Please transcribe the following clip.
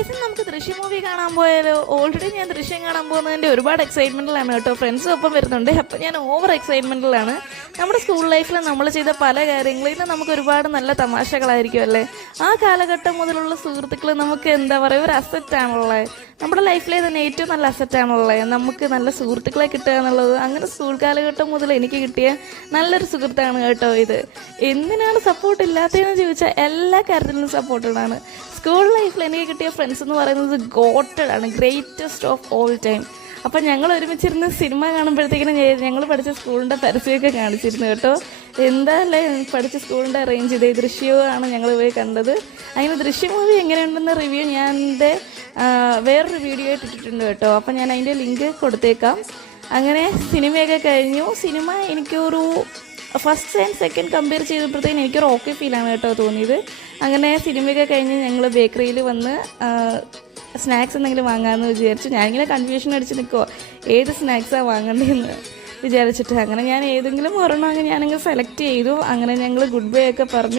Guys നമുക്ക് ദൃശ്യം movie കാണാൻ പോയാലോ? ഓൾറെഡി ഞാൻ ദൃശ്യം കാണാൻ പോകുന്നതിൻ്റെ ഒരുപാട് എക്സൈറ്റ്മെൻറ്റിലാണ് കേട്ടോ. ഫ്രണ്ട്സും ഒപ്പം വരുന്നുണ്ട്. അപ്പം ഞാൻ ഓവർ എക്സൈറ്റ്മെൻറ്റിലാണ്. നമ്മുടെ സ്കൂൾ ലൈഫിൽ നമ്മൾ ചെയ്ത പല കാര്യങ്ങളും ഇന്ന് നമുക്ക് ഒരുപാട് നല്ല തമാശകളായിരിക്കും അല്ലേ. ആ കാലഘട്ടം മുതലുള്ള സുഹൃത്തുക്കൾ നമുക്ക് എന്താ പറയുക, ഒരു അസറ്റാണുള്ളത്. നമ്മുടെ ലൈഫിലെ തന്നെ ഏറ്റവും നല്ല അസറ്റാണുള്ളത്. നമുക്ക് നല്ല സുഹൃത്തുക്കളെ കിട്ടുക എന്നുള്ളത്. അങ്ങനെ സ്കൂൾ കാലഘട്ടം മുതൽ എനിക്ക് കിട്ടിയ നല്ലൊരു സുഹൃത്താണ് കേട്ടോ ഇത്. എന്തിനാണ് സപ്പോർട്ട് ഇല്ലാത്തതെന്ന് ചോദിച്ചാൽ എല്ലാ കാര്യത്തിലും സപ്പോർട്ടഡാണ്. സ്കൂൾ ലൈഫിൽ എനിക്ക് കിട്ടിയ ഫ്രണ്ട്സ് എന്ന് പറയുന്നത് ഗോട്ടഡ് ആണ്, ഗ്രേറ്റസ്റ്റ് ഓഫ് ഓൾ ടൈം. അപ്പം ഞങ്ങൾ ഒരുമിച്ചിരുന്ന് സിനിമ കാണുമ്പോഴത്തേക്കിനും ഞങ്ങൾ പഠിച്ച സ്കൂളിൻ്റെ പരസ്യമൊക്കെ കാണിച്ചിരുന്നു കേട്ടോ. എന്താല്ലേ പഠിച്ച സ്കൂളിൻ്റെ അറേഞ്ച് ചെയ്തേ ദൃശ്യമാണ് ഞങ്ങൾ പോയി കണ്ടത്. അതിന് ദൃശ്യ മൂവി എങ്ങനെയുണ്ടെന്ന റിവ്യൂ ഞാൻ എൻ്റെ വേറൊരു വീഡിയോ ആയിട്ട് ഇട്ടിട്ടുണ്ട് കേട്ടോ. അപ്പം ഞാൻ അതിൻ്റെ ലിങ്ക് കൊടുത്തേക്കാം. അങ്ങനെ സിനിമയൊക്കെ കഴിഞ്ഞു. സിനിമ എനിക്കൊരു ഫസ്റ്റ് ആൻഡ് സെക്കൻഡ് കമ്പയർ ചെയ്തപ്പോഴത്തേക്കും എനിക്കൊരു ഓക്കെ ഫീലാണ് കേട്ടോ തോന്നിയത്. അങ്ങനെ സിനിമയൊക്കെ കഴിഞ്ഞ് ഞങ്ങൾ ബേക്കറിയിൽ വന്ന് സ്നാക്സ് എന്തെങ്കിലും വാങ്ങാമെന്ന് വിചാരിച്ചു. ഞാനിങ്ങനെ കൺഫ്യൂഷൻ അടിച്ച് നിൽക്കുമോ ഏത് സ്നാക്സാണ് വാങ്ങേണ്ടതെന്ന് വിചാരിച്ചിട്ട്. അങ്ങനെ ഞാൻ ഏതെങ്കിലും ഒരെണ്ണം ഞാനങ്ങ് സെലക്ട് ചെയ്തു. അങ്ങനെ ഞങ്ങൾ ഗുഡ് ബൈ ഒക്കെ പറഞ്ഞു.